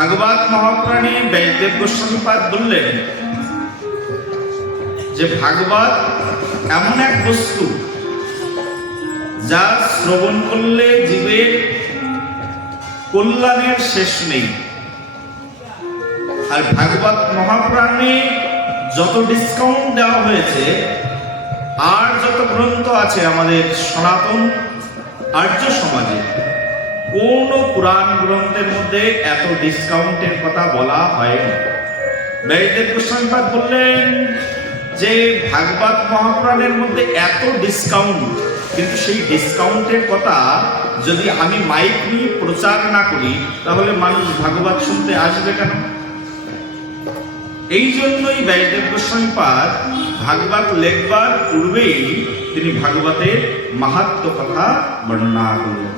ভাগবত মহাপুরাণে ব্যাসদেব গোস্বামীপাদ বললেন যে ভাগবত এমন এক বস্তু যা শ্রবণ করলে জীবের কল্যাণের শেষ নেই। আর ভাগবত মহাপুরাণে যত ডিসকাউন্ট দেওয়া হয়েছে আর যত গ্রন্থ আছে আমাদের সনাতন আর্য সমাজে, কোন পুরাণ গ্রন্থের মধ্যে এত ডিসকাউন্টের কথা বলা হয়নি। ব্যাসদেব গোস্বামীপাদ বললেন যে ভাগবত মহাপুরাণের মধ্যে এত ডিসকাউন্ট, কিন্তু সেই ডিসকাউন্টের কথা যদি আমি মাইক নিয়ে প্রচার না করি তাহলে মানুষ ভাগবত শুনতে আসবে কেন? এই জন্যই ব্যাসদেব গোস্বামীপাদ ভাগবত লেখবার পূর্বেই তিনি ভাগবতের মাহাত্ম্য কথা বর্ণনা করলেন।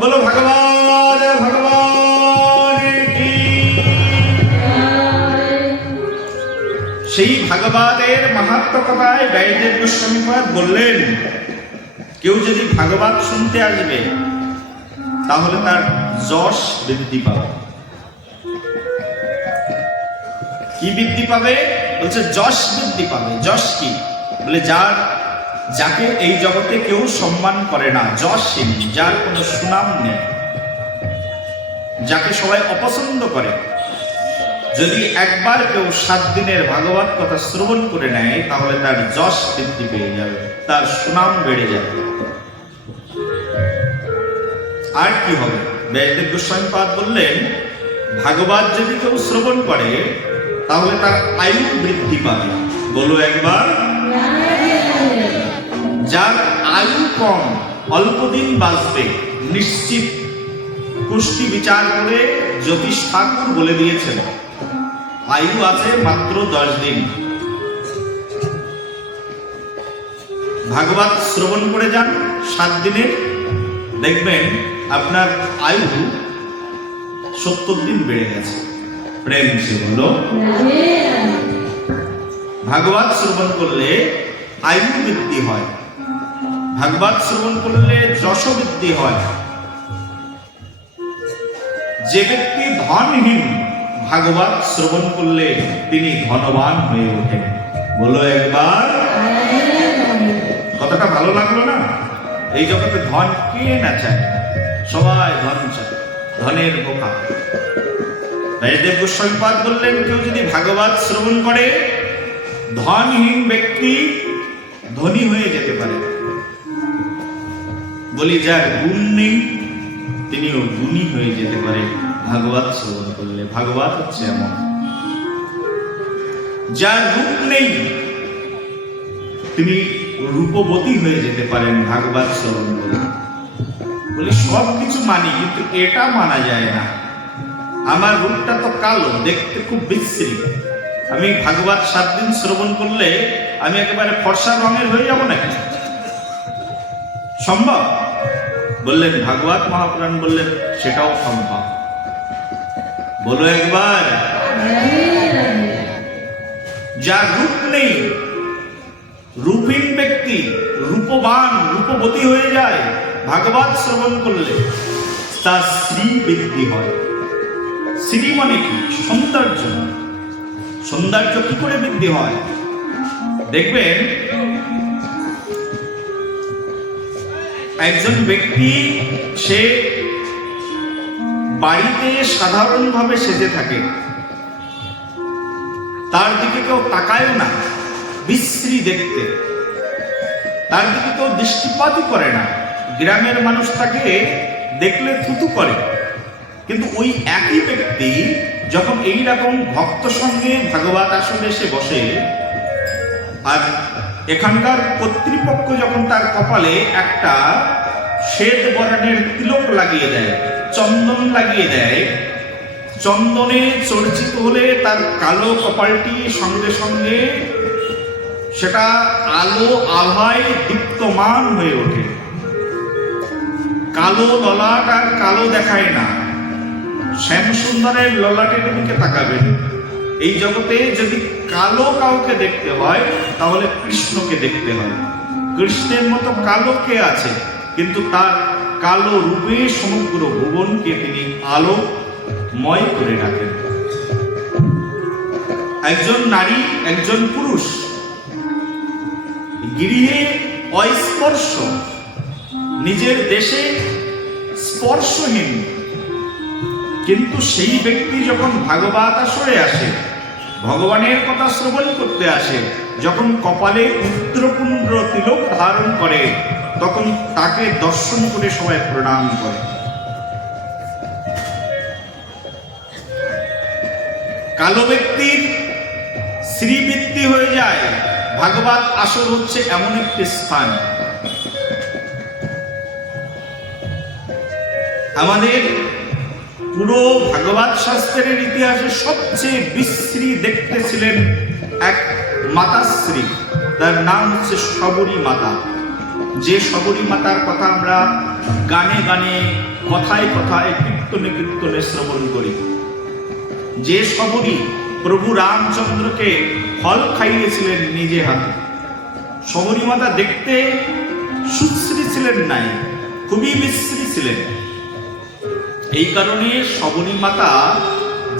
বলো ভগবান ভগবান কি। সেই ভাগবতের মাহাত্ম্য কথায় ব্যাসদেব গোস্বামীপাদ বললেন, কেউ যদি ভাগবত শুনতে আসবে তাহলে তার যশ বৃদ্ধি পাবে। কি বৃদ্ধি পাবে? বলছে যশ বৃদ্ধি পাবে। যশ কি? বলে যাকে এই জগতে কেউ সম্মান করে না, যশহীন, যার কোনো সুনাম নেই, যাকে সবাই অপছন্দ করে, যদি একবার কেউ 7 দিনের ভাগবত কথা শ্রবণ করে নেয় তাহলে তার যশ বৃদ্ধি পেয়ে যাবে, তার সুনাম বেড়ে যাবে। আর কি হবে? ব্যাসদেব গোস্বামীপাদ বললেন, ভাগবত যদি কেউ শ্রবণ করে তাহলে তার আয়ু বৃদ্ধি পাবে। বলো একবার। যার আয়ু কম, অল্প দিন বাঁচবে নিশ্চিত, পুষ্টি বিচার করে জ্যোতিষ ঠাকুর বলে দিয়েছেন আয়ু আছে মাত্র 10 দিন। ভাগবত শ্রবণ করে যান 7 দিনে, দেখবেন আপনার আয়ু 70 দিন বেড়ে গেছে। প্রেম সে বলো। ভাগবত শ্রবণ করলে আয়ু বৃদ্ধি হয়, ভাগবত শ্রবণ করলে যশ বৃদ্ধি হয়। যে ব্যক্তি ধনহীন ভাগবত শ্রবণ করলে তিনি ধনবান হয়ে ওঠেন। বলো একবার। কতটা ভালো লাগলো না? এই জগতে ধন কে না চায়? সবাই ধন চায়, ধনের বোকা। ব্যাসদেব গোস্বামীপাদ বললেন, কেউ যদি ভাগবত শ্রবণ করে ধনহীন ব্যক্তি ধনী হয়ে যেতে পারে। বলি যার গুণ নেই তিনিও গুণী হয়ে যেতে পারে ভাগবত শ্রবণ করলে। ভাগবত হচ্ছে এমন। যার রূপ নেই তিনি রূপবতী হয়ে যেতে পারেন ভাগবত শ্রবণ করলে। বলি সব কিছু মানি, কিন্তু এটা মানা যায় না, আমার রূপটা তো কালো, দেখতে খুব বিশ্রী, আমি ভাগবত 7 দিন শ্রবণ করলে আমি একেবারে ফর্সা রঙের হয়ে যাব নাকি? সম্ভব? বললেন ভাগবত মহাপুরাণ বললেন সেটাও সম্ভব। বলো একবার। যার রূপ নেই, রূপহীন ব্যক্তি রূপবান, রূপবতী হয়ে যায় ভাগবত শ্রবণ করলে, তার শ্রী বৃদ্ধি হয়। শ্রী মানে কি? সৌন্দর্য। সৌন্দর্য কি করে বৃদ্ধি হয়? দেখবেন একজন ব্যক্তি সে বাড়িতে সাধারণভাবে সেজে থাকে, তার দিকে কেউ তাকায় না, বিশ্রী দেখতে, তার দিকে কেউ দৃষ্টিপাতই করে না, গ্রামের মানুষ তাকে দেখলে থুতু করে। কিন্তু ওই একই ব্যক্তি যখন এইরকম ভক্ত সঙ্গে ভাগবত আসনে এসে বসে, আর এখানকার কর্তৃপক্ষ যখন তার কপালে একটা শ্বেত বর্ণের তিলক লাগিয়ে দেয়, চন্দন লাগিয়ে দেয়, চন্দনে চর্চিত হলে তার কালো কপালটি সঙ্গে সঙ্গে সেটা আলো আভায় দীপ্তমান হয়ে ওঠে। কালো ললাট আর কালো দেখায় না। শ্যামসুন্দরের ললাটের দিকে তাকাবেন। এই জগতে যদি কালো কাউকে দেখতে হয় তাহলে কৃষ্ণকে দেখতে হয়। কৃষ্ণের মতো কালো কে আছে? কিন্তু তার কালো রূপে সমগ্র ভুবনকে তিনি আলো ময় করে রাখেন। একজন নারী, একজন পুরুষ গৃহে অস্পর্শ, নিজের দেশে স্পর্শহীন, কিন্তু সেই ব্যক্তি যখন ভাগবত আসরে আসে, ভগবানের কথা শ্রবণ করতে আসে, যখন কপালে উত্তরপুণ্ড তিলক ধারণ করে, তখন তাকে দর্শন করে সবাই প্রণাম করে। কালো ব্যক্তির শ্রীবৃত্তি হয়ে যায়। ভাগবত আসর হচ্ছে এমন একটি স্থান, আমাদের পুরো ভাগবত শাস্ত্রের ইতিহাসে সবচেয়ে বিশ্রী দেখতে ছিলেন এক মাতাশ্রী, তার নাম হচ্ছে শবরী মাতা। যে শবরী মাতার কথা আমরা গানে গানে, কথায় কথায়, কীর্তনে কীর্তনে শ্রবণ করি। যে শবরী প্রভু রামচন্দ্রকে ফল খাইয়েছিলেন নিজে হাতে। শবরী মাতা দেখতে সুশ্রী ছিলেন নাই, খুবই বিশ্রী ছিলেন। এই কারণে শবরী মাতা,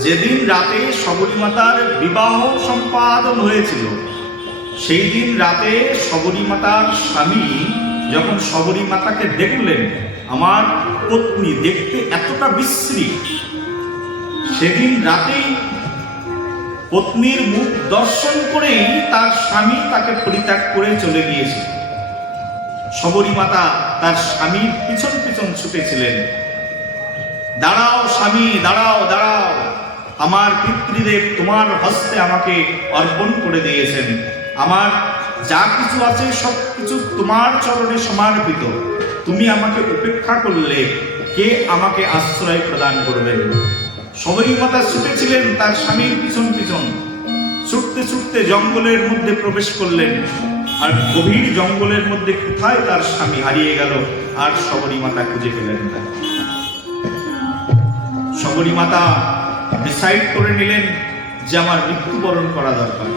যেদিন রাতে শবরী মাতার বিবাহ সম্পাদন হয়েছিল, সেই দিন রাতে শবরী মাতার স্বামী যখন শবরী মাতাকে দেখলেন, আমার পত্নী দেখতে এতটা বিশ্রী, সেদিন রাতেই পত্নীর মুখ দর্শন করেই তার স্বামী তাকে পরিত্যাগ করে চলে গিয়েছে। শবরী মাতা তার স্বামীর পিছন পিছন ছুটেছিলেন, দাঁড়াও স্বামী, দাঁড়াও দাঁড়াও, আমার পিতৃদেব তোমার হস্তে আমাকে অর্পণ করে দিয়েছেন, আমার যা কিছু আছে সব কিছু তোমার চরণে সমর্পিত, তুমি আমাকে উপেক্ষা করলে কে আমাকে আশ্রয় প্রদান করবেন? শবরী মাতা ছুটেছিলেন তার স্বামীর পিছন পিছন, ছুটতে ছুটতে জঙ্গলের মধ্যে প্রবেশ করলেন। আর গভীর জঙ্গলের মধ্যে কোথায় তার স্বামী হারিয়ে গেল, আর শবরী মাতা খুঁজে পেলেন না। শবরী মাতা ডিসাইড করে নিলেন যে আমার মৃত্যুবরণ করা দরকার।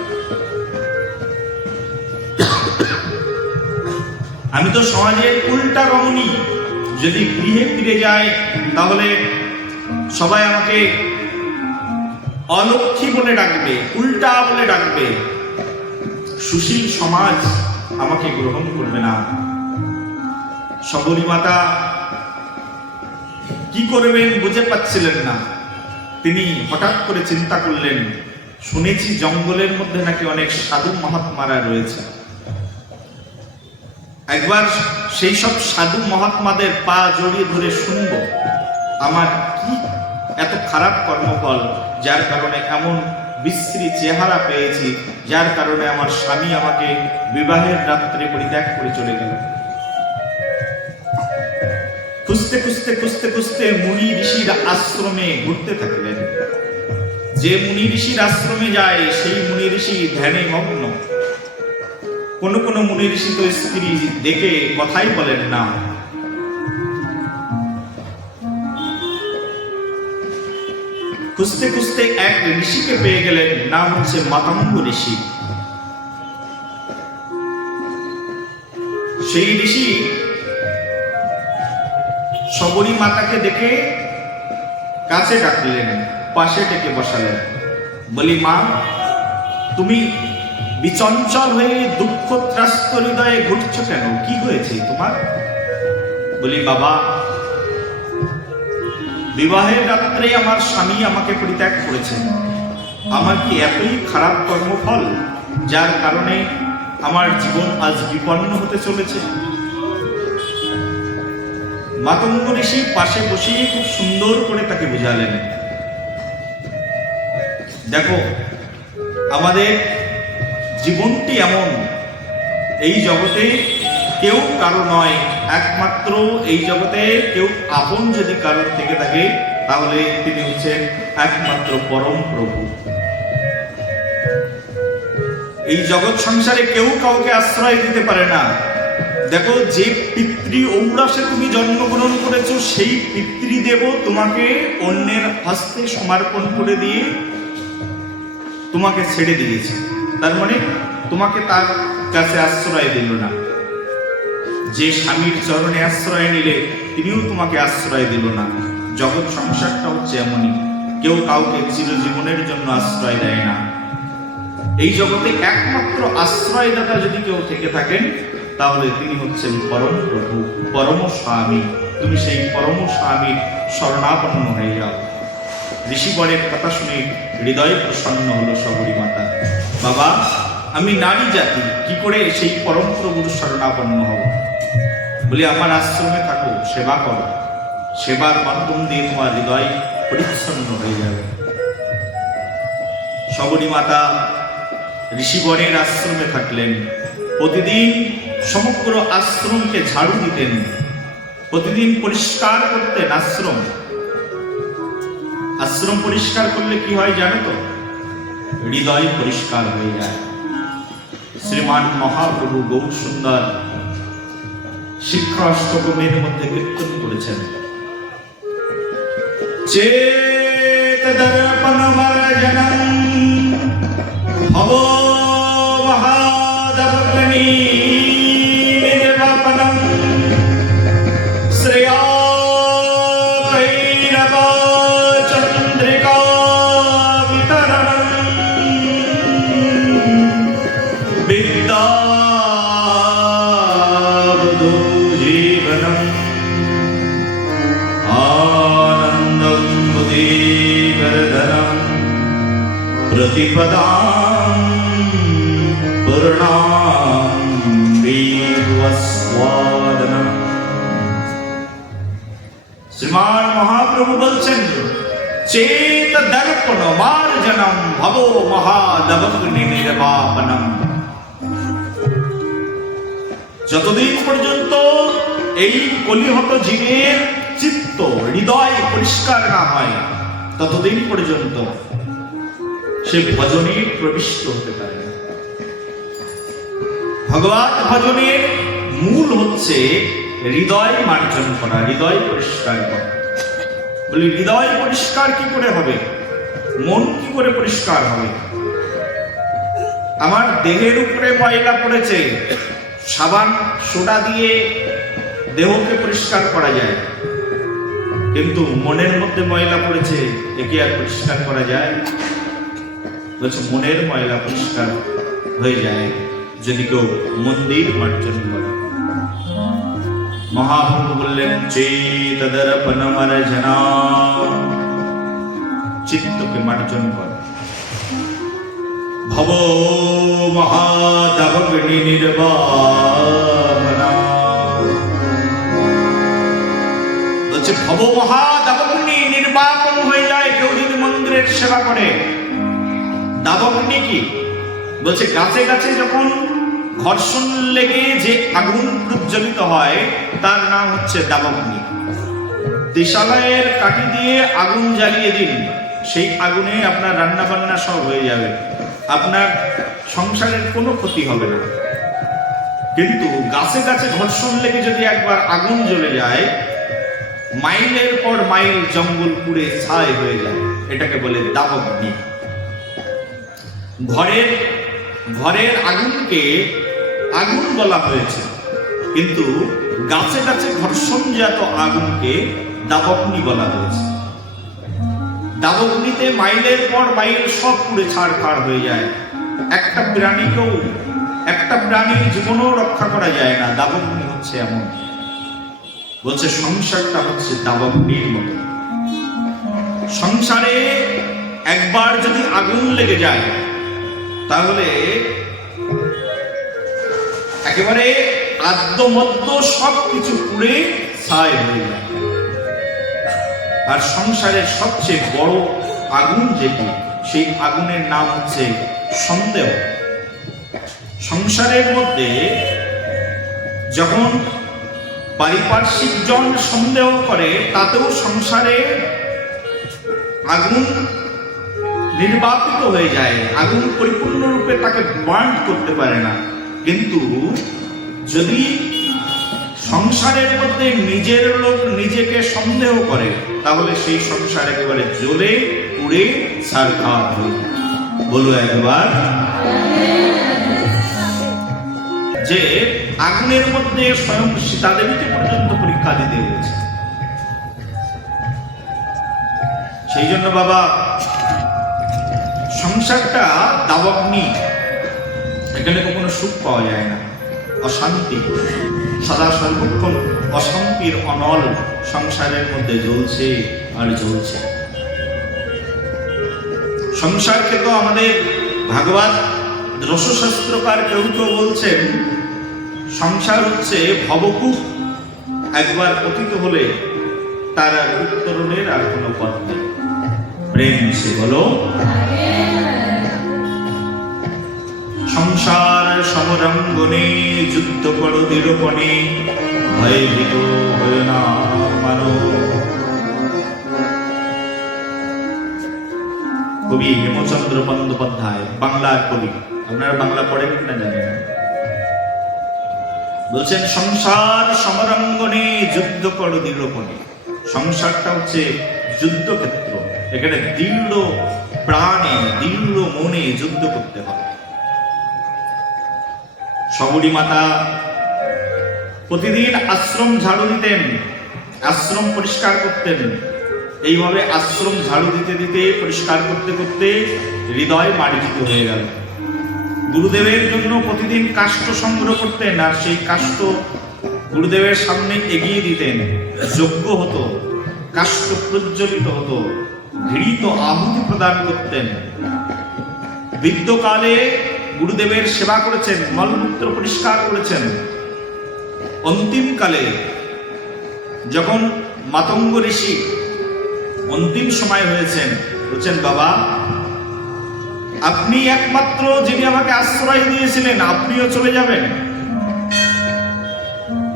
আমি তো সমাজের উল্টা রমণী, যদি গৃহে ফিরে যায় তাহলে সবাই আমাকে অলক্ষী বলে ডাকবে, উল্টা বলে ডাকবে, সুশীল সমাজ আমাকে গ্রহণ করবে না। শবরী মাতা কি করবেন বুঝে পাচ্ছিলেন না। তিনি হঠাৎ করে চিন্তা করলেন, শুনেছি জঙ্গলের মধ্যে নাকি অনেক সাধু মহাত্মারা রয়েছে, একবার সেই সব সাধু মহাত্মাদের পা জড়িয়ে ধরে শুনবো আমার কি এত খারাপ কর্মফল, যার কারণে এমন বিশ্রী চেহারা পেয়েছি, যার কারণে আমার স্বামী আমাকে বিবাহের রাত্রে পরিত্যাগ করে চলে গেল। খুঁজতে খুঁজতে খুঁজতে খুঁজতে মুনি ঋষির আশ্রমে ঘুরতে থাকলেন। যে মুনি ঋষির আশ্রমে যায় সেই মুনি ঋষি ধ্যানে মগ্ন। কোন কোন মুনি ঋষি তো স্ত্রী দেখে কথাই বলেন না। খুঁজতে খুঁজতে এক ঋষিকে পেয়ে গেলেন, নাম হচ্ছে মাতঙ্গ ঋষি। সেই ঋষি শবরী মাতাকে দেখে কাছে ডাকলেন, পাশে ডেকে বসালেন, বলি মা, তুমি বিচঞ্চল হয়ে দুঃখ ত্রাস্ত হৃদয়ে ঘুরছো কেন? কি হয়েছে তোমার? বলি বাবা, বিবাহের রাত্রে আমার স্বামী আমাকে পরিত্যাগ করেছেন। আমার কি এতই খারাপ কর্মফল যার কারণে আমার জীবন আজ বিপন্ন হতে চলেছে? মাতঙ্গ ঋষি পাশে বসিয়ে খুব সুন্দর করে তাকে বুঝালেন, দেখো আমাদের জীবনটি এমন, এই জগতে কেউ কারো নয়, একমাত্র এই জগতে কেউ আপন যদি কারোর থেকে থাকে তাহলে তিনি হচ্ছেন একমাত্র পরম প্রভু। এই জগৎ সংসারে কেউ কাউকে আশ্রয় দিতে পারে না। দেখো, যে পিতৃ ঔরাসে তুমি জন্মগ্রহণ করেছো সেই পিতৃদেব তোমাকে অন্যের হস্তে সমর্পণ করে দিয়ে তোমাকে ছেড়ে দিয়েছে, তার মানে তোমাকে তার কাছে আশ্রয় দিল না। যে স্বামীর চরণে আশ্রয় নিলে তিনিও তোমাকে আশ্রয় দিল না। জগৎ সংসারটা হচ্ছে এমনই, কেউ কাউকে চিরজীবনের জন্য আশ্রয় দেয় না। এই জগতে একমাত্র আশ্রয়দাতা যদি কেউ থেকে থাকেন তাহলে তিনি হচ্ছেন পরম প্রভু, পরম স্বামী। তুমি সেই পরম স্বামীর শরণাপন্ন হয়ে যাও। ঋষিবরের কথা শুনে হৃদয় প্রসন্ন হলো শবরী মাতা। বাবা, আমি নারী জাতি, কি করে সেই পরম প্রভুর শরণাপন্ন হব? বলে আমার আশ্রমে থাকো, সেবা করো, সেবার মাধ্যম দিয়ে তোমার হৃদয় পরিচ্ছন্ন হয়ে যাবে। শবরী মাতা ঋষিবরের আশ্রমে থাকলেন। প্রতিদিন সমগ্র আশ্রমকে ঝাড়ু দিতেন, প্রতিদিন পরিষ্কার করতেন আশ্রম। আশ্রম পরিষ্কার করলে কি হয় জানো তো? হৃদয় পরিষ্কার হয়ে যায়। শ্রীমান মহাপ্রভু গৌর সুন্দর শিক্ষা অষ্টকমের মধ্যে কীর্তন করেছেন, চেতদর্পণমার্জনম ভব মহাদবগ্নি নির্বাপনম শ্রেয়া কৈরব চন্দ্রিকা বিতরণম বিদ্যাবধূ জীবনম আনন্দম মুদীবরধরম প্রতিপদাম পূর্ণাম বিদ্বস্বাদনম। শ্রীমান মহাপ্রভু বলছেন, চেত দর্পণ মার্জনম ভব মহাদবগ্নি নির্বাপনম। যতদিন পর্যন্ত এই কলিহত জীবের চিত্ত হৃদয় পরিষ্কার না হয় ততদিন পর্যন্ত সে ভজনে প্রবিষ্ট হতে পারে না। ভগবত ভজনের মূল হচ্ছে হৃদয় মার্জন করা, হৃদয় পরিষ্কার করা। বলি হৃদয় পরিষ্কার কি করে হবে? মন কি করে পরিষ্কার হবে? আমার দেহের উপরে ময়লা পড়েছে, সাবান সোডা দিয়ে দেহকে পরিষ্কার করা যায়, কিন্তু মনের মধ্যে ময়লা পড়েছে, একে আর পরিষ্কার করা যায়? বলছে মনের ময়লা পরিষ্কার হয়ে যায় যদি কেউ মন্দির মার্জন করে। মহাপ্রভু বললেন, চেতদর্পণমার্জনা, চিত্তকে মার্জন কর। ভব মহাদবগ্নি নির্বাপনা, বলছে ভব মহাদবগ্নি নির্বাপন হয়ে যায় কেউ যদি মন্দিরের সেবা করে। দাবগ্নি কি? বলছে গাছে গাছে যখন ঘর্ষণ লেগে যে আগুন প্রজ্বলিত হয় তার নাম হচ্ছে দাবগ্নি। দিশালয়ের কাঠি দিয়ে আগুন জ্বালিয়ে দিন, সেই আগুনে আপনার রান্না বান্না সব হয়ে যাবে, আপনার সংসারের কোনো ক্ষতি হবে না। কিন্তু গাছে গাছে ঘর্ষণ লেগে যদি একবার আগুন জ্বলে যায়, মাইলের পর মাইল জঙ্গল পুড়ে ছাই হয়ে যায়, এটাকে বলে দাবগ্নি। ঘরের আগুনকে আগুন বলা হয়েছে, কিন্তু গাছে গাছে ঘর্ষণজাত আগুনকে দাবগ্নি বলা হয়েছে। দাবগ্নিতে মাইলের পর মাইল সব পুড়ে ছাড়খাড় হয়ে যায়, একটা প্রাণীর জীবনও রক্ষা করা যায় না। দাবগ্নি হচ্ছে এমন। বলছে সংসারটা হচ্ছে দাবগ্নির মতো। সংসারে একবার যদি আগুন লেগে যায় তাহলে একেবারে আদ্যমদ্য সবকিছু পুড়ে ছাই হয়ে যায়। আর সংসারের সবচেয়ে বড় আগুন যেটি, সেই আগুনের নাম হচ্ছে সন্দেহ। সংসারের মধ্যে যখন পারিপার্শ্বিক জন সন্দেহ করে, তাতেও সংসারে আগুন নির্বাপিত হয়ে যায়, আগুন পরিপূর্ণরূপে তাকে বার্ন করতে পারে না। কিন্তু যদি সংসারের মধ্যে নিজের লোক নিজেকে সন্দেহ করে, তাহলে সেই সংসার একেবারে জ্বলে পুড়ে ছারখার হয়ে যায়। বলো একবার, যে আগুনের মধ্যে স্বয়ং সীতা দেবীকে পর্যন্ত পরীক্ষা দিতে হয়েছে। সেই জন্য বাবা, সংসারটা দাবাগ্নি, এখানে কোনো সুখ পাওয়া যায় না, অশান্তি, সদা সর্বক্ষণ অশান্তির অনল সংসারের মধ্যে জ্বলছে আর জ্বলছে। সংসারকে তো আমাদের ভাগবত রসশাস্ত্রকার কেউ কেউ বলছেন, সংসার হচ্ছে ভবকূপ, একবার পতিত হলে তার আর উত্তরণের আর কোনো পথ নেই। প্রেম সে বলো। সংসার সমরঙ্গনে যুদ্ধ করো দৃঢ়পণে, ভয়ে ভীত হয় না মানো। কবি হেমচন্দ্র বন্দ্যোপাধ্যায়, বাংলার কবি, আপনারা বাংলা পড়েন কিনা জানি না, বলছেন সংসার সমরঙ্গনে যুদ্ধ করো দৃঢ়পণে। সংসারটা হচ্ছে যুদ্ধক্ষেত্র, এখানে দৃঢ় প্রাণে দৃঢ় মনে যুদ্ধ করতে হবে। শবরী মাতা প্রতিদিন আশ্রম ঝাড়ু দিতেন, আশ্রম পরিষ্কার করতেন। এইভাবে আশ্রম ঝাড়ু দিতে দিতে পরিষ্কার করতে করতে হৃদয় মার্জিত হয়ে গেল। গুরুদেবের জন্য প্রতিদিন কাষ্ঠ সংগ্রহ করতেন, আর সেই কাষ্ঠ গুরুদেবের সামনে এগিয়ে দিতেন। যজ্ঞ হতো, কাষ্ঠ প্রজ্বলিত হতো, ঘৃত আহুতি প্রদান করতেন। বৃদ্ধকালে গুরুদেবের সেবা করেছেন, মলমূত্র পরিষ্কার করেছেন। অন্তিমকালে যখন মাতঙ্গ ঋষি অন্তিম সময় হয়েছেন, বলছেন বাবা, আপনি একমাত্র যিনি আমাকে আশ্রয় দিয়েছিলেন, আপনিও চলে যাবেন।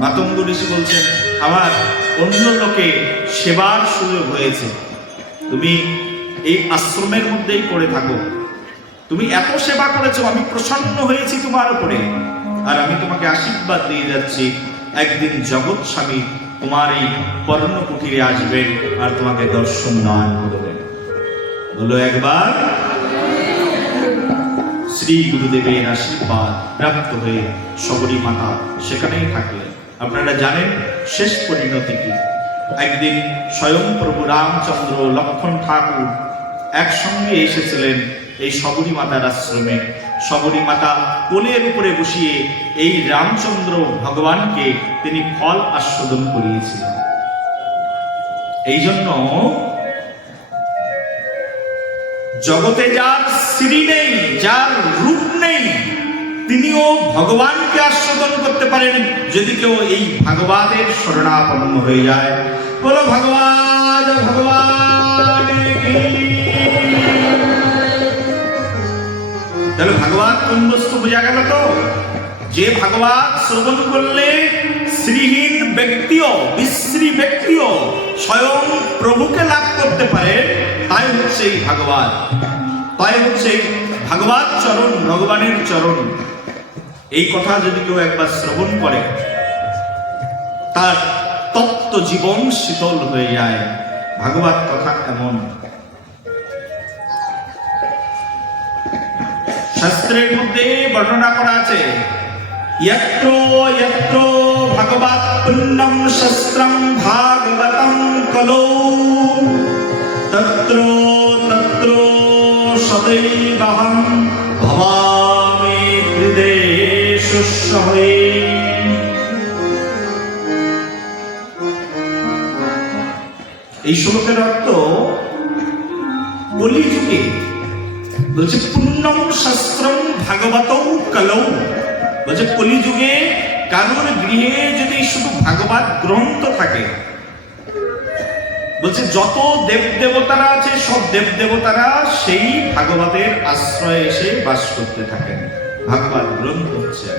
মাতঙ্গ ঋষি বলছেন, আমার অন্য লোকে সেবার সুযোগ হয়েছে, তুমি এই আশ্রমের মধ্যেই পড়ে থাকো। তুমি এত সেবা করেছো, আমি প্রসন্ন হয়েছি তোমার উপরে, আর আমি তোমাকে আশীর্বাদ দিয়ে যাচ্ছি, একদিন জগৎ স্বামী তোমার এই পর্ণ কুটিরে আসবেন আর তোমাকে দর্শন দান করবেন। বলো একবার। শ্রী গুরুদেবের আশীর্বাদ প্রাপ্ত হয়ে শবরী মাতা সেখানেই থাকলেন। আপনারা জানেন শেষ পরিণতি কি? একদিন স্বয়ং প্রভু রামচন্দ্র, লক্ষ্মণ ঠাকুর একসঙ্গে এসেছিলেন এই শবরী মাতার আশ্রমে। শবরী মাতা কোলের উপরে বসিয়ে এই রামচন্দ্র ভগবানকে তিনি ফল আস্বাদন করিয়েছিলেন। এই জন্য জগতে যার শ্রী নেই, যার রূপ নেই, তিনিও ভগবানকে আস্বাদন করতে পারেন যদি কেউ এই ভাগবতের শরণাপন্ন হয়ে যায়। বলো ভগবান ভগবান। তাহলে ভাগবত কোন বস্তু বোঝা গেল তো? যে ভাগবত শ্রবণ করলে শ্রীহীন ব্যক্তিও, বিশ্রী ব্যক্তিও স্বয়ং প্রভুকে লাভ করতে পারে, তাই হচ্ছে এই ভাগবত, তাই হচ্ছে ভাগবত চরণ, ভগবানের চরণ। এই কথা যদি কেউ একবার শ্রবণ করে, তার তত্ত্ব জীবন শীতল হয়ে যায়। ভাগবত কথা এমন। শাস্ত্রের মধ্যে বর্ণনা করা আছে, यत्र यत्र भगवत पुण्यम शस्त्रम भागवतम कलो तत्र तत्र सदैवहं भवामि हृदयेषु। এই শ্লোকের অর্থ কলিযুগে বলছে পুণ্যম শাস্ত্রম ভাগবতৌ কলৌ, বলছে কলিযুগে কারোর গৃহে যদি শুধু ভাগবত গ্রন্থ থাকে, বলছে যত দেবদেবতারা আছে সব দেবদেবতারা সেই ভাগবতের আশ্রয়ে এসে বাস করতে থাকেন। ভাগবত গ্রন্থ হচ্ছে,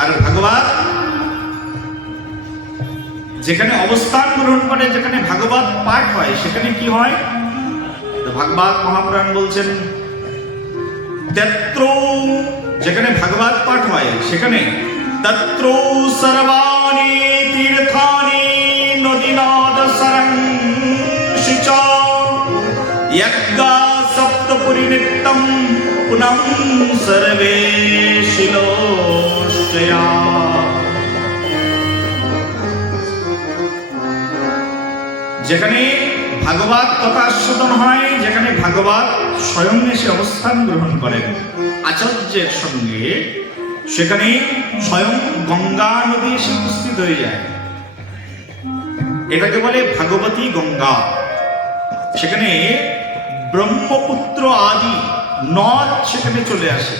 আর ভাগবত যেখানে অবস্থান গ্রহণ করে, যেখানে ভাগবত পাঠ হয়, সেখানে কি হয়? ভাগবত মহাপুরাণ বলছেন তত্র, যেখানে ভাগবত পাঠ হয় সেখানে তত্র সর্বাণি তীর্থানি নদীনাদ সরংসি চ যজ্ঞা সপ্তপুরী নিত্যম পুনঃ সর্বে শিলোশ্চয়া। যেখানে ভাগবত কথা আস্বাদন হয়, যেখানে ভাগবত স্বয়ং এসে অবস্থান গ্রহণ করেন আচার্যের সঙ্গে, সেখানে স্বয়ং গঙ্গা নদী এসে উপস্থিত হয়ে যায়। এটাকে বলে ভাগবতী গঙ্গা। সেখানে ব্রহ্মপুত্র আদি নদ সেখানে চলে আসে,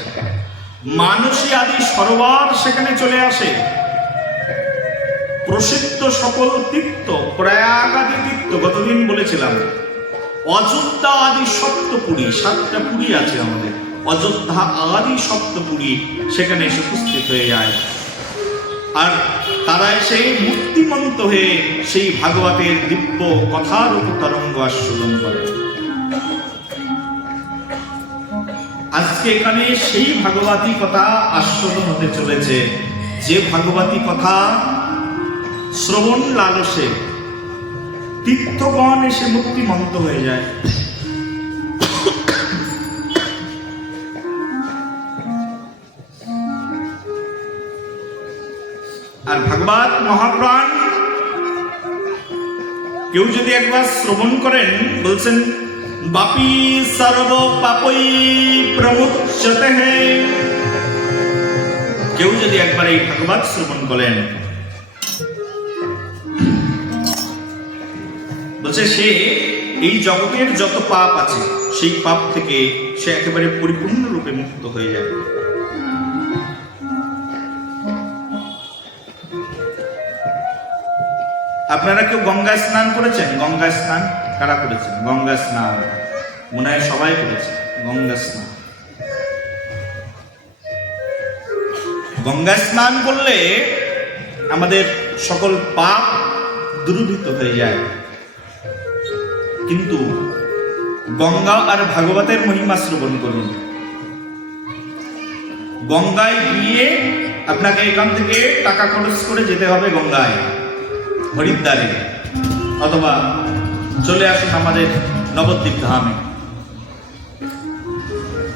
মানসী আদি সরোবর সেখানে চলে আসে, প্রসিদ্ধ সকল তীর্থ, প্রয়াগ আদি তীর্থ, গতদিন বলেছিলাম অযোধ্যা আদি সপ্তপুরী, 7টা পুরী আছে আমাদের, অযোধ্যা আদি সপ্তপুরী সেখানে এসে উপস্থিত হয়ে যায়। আর তারা এসে মুক্তিমন্ত হয়ে সেই ভাগবতের দিব্য কথার উপর তরঙ্গ আস্বাদন করে। আজকে এখানে সেই ভাগবতী কথা আস্বাদন হতে চলেছে, যে ভাগবতী কথা শ্রবণ লালসে তীর্থগণ এসে মুক্তিমন্ত হয়ে যায়। আর ভাগবত মহাপ্রাণ কেউ যদি একবার শ্রবণ করেন, বলছেন বাপি সর্ব পাপই প্রমুচ্যতে, কেউ যদি একবার এই ভাগবত শ্রবণ করেন, বলছে সে এই জগতের যত পাপ আছে সেই পাপ থেকে সে একেবারে পরিপূর্ণরূপে মুক্ত হয়ে যায়। আপনারা কেউ গঙ্গা স্নান করেছেন? গঙ্গা স্নান কারা করেছেন? গঙ্গা স্নান মনে হয় সবাই করেছে। গঙ্গা স্নান, গঙ্গা স্নান করলে আমাদের সকল পাপ দূরীভূত হয়ে যায়। কিন্তু গঙ্গা আর ভাগবতের মহিমা শ্রবণ করুন। গঙ্গায় গিয়ে আপনাকে এখান থেকে টাকা খরচ করে যেতে হবে গঙ্গায়, হরিদ্বারে, অথবা চলে আসুন আমাদের নবদ্বীপ ধামে।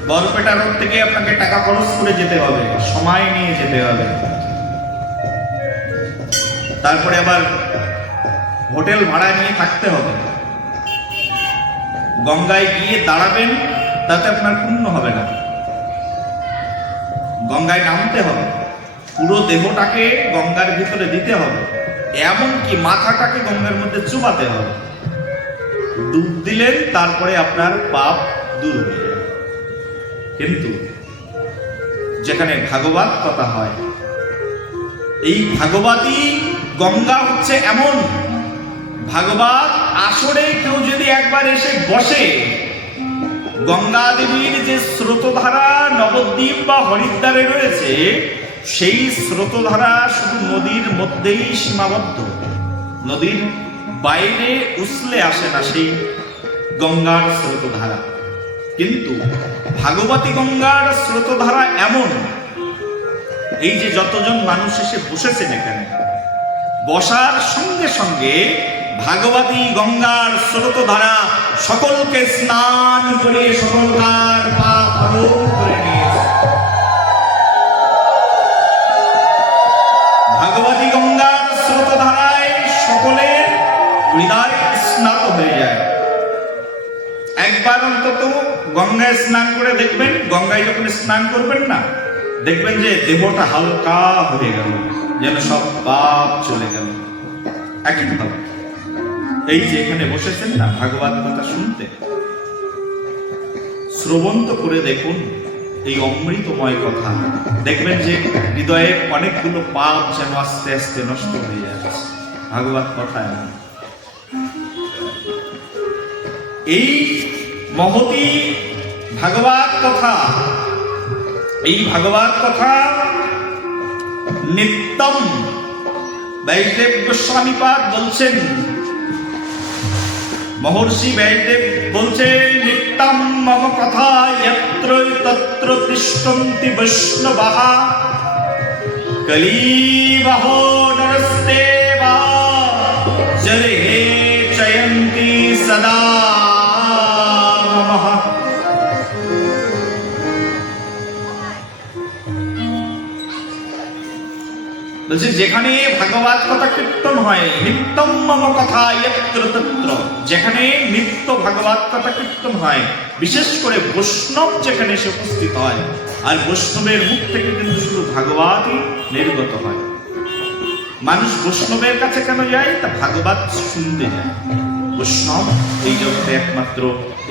বরপেটা রোড থেকে আপনাকে টাকা খরচ করে যেতে হবে, সময় নিয়ে যেতে হবে। তারপরে আবার হোটেল ভাড়া নিয়ে থাকতে হবে। গঙ্গায় গিয়ে দাঁড়াবেন, তাতে আপনার পুণ্য হবে না। গঙ্গায় নামতে হবে, পুরো দেহটাকে গঙ্গার ভিতরে দিতে হবে, এমনকি মাথাটাকে গঙ্গার মধ্যে চুবাতে হবে। ডুব দিলেন, তারপরে আপনার পাপ দূর হয়ে যাবে। কিন্তু যেখানে ভাগবত কথা হয়, এই ভাগবতী গঙ্গা হচ্ছে এমন, ভাগবত আসরে কেউ যদি একবার এসে বসে, গঙ্গা দেবীর যে স্রোতধারা নবদ্বীপ বা হরিদ্বারে রয়েছে, সেই স্রোতধারা শুধু নদীর মধ্যেই সীমাবদ্ধ, নদীর বাইরে উছলে আসে না সেই গঙ্গার স্রোতধারা। কিন্তু ভাগবতী গঙ্গার স্রোতধারা এমন, এই যে যতজন মানুষ এসে বসেছেন এখানে, বসার সঙ্গে সঙ্গে ভাগবতী গঙ্গার স্রোতধারা সকলকে স্নান করে সকলকার পাপ হরণ করে নিয়েছে। ভাগবতী গঙ্গার স্রোতধারায় সকলের হৃদয় স্নাত হয়ে যায়। একবার অন্তত গঙ্গায় স্নান করে দেখবেন, গঙ্গায় যখন স্নান করবেন না, দেখবেন যে দেহটা হালকা হয়ে গেল, যেন সব পাপ চলে গেল। একইভাবে এই যে এখানে বসেছেন না ভাগবত কথা শুনতে, শ্রবণ তো করে দেখুন এই অমৃতময় কথা, দেখবেন যে হৃদয়ের অনেকগুলো পাপ যেন আস্তে আস্তে নষ্ট হয়ে যাচ্ছে ভাগবত কথায়। এই মহতী ভাগবত কথা, এই ভাগবত কথা নিত্যম ব্যাসদেব গোস্বামী পাদ বলছেন, মহর্ষি ব্যাসদেব বলছেন, নিত্যম মম কথা যত্র তত্র তিষ্ঠন্তি বৈষ্ণবাঃ কলিবহো নরস্তেবা জলে চয়ন্তি সদা মমঃ। বলছে যেখানে ভাগবত কথা কীর্তন হয়, নিত্যম মম কথা ইয়ত্র তত্র, যেখানে নিত্য ভাগবত কথা কীর্তন হয়, বিশেষ করে বৈষ্ণব যেখানে এসে উপস্থিত হয়, আর বৈষ্ণবের মুখ থেকে কিন্তু শুধু ভাগবতই নির্গত হয়। মানুষ বৈষ্ণবের কাছে কেন যায়? তা ভাগবত শুনতে যায়। বৈষ্ণব এই জগতে একমাত্র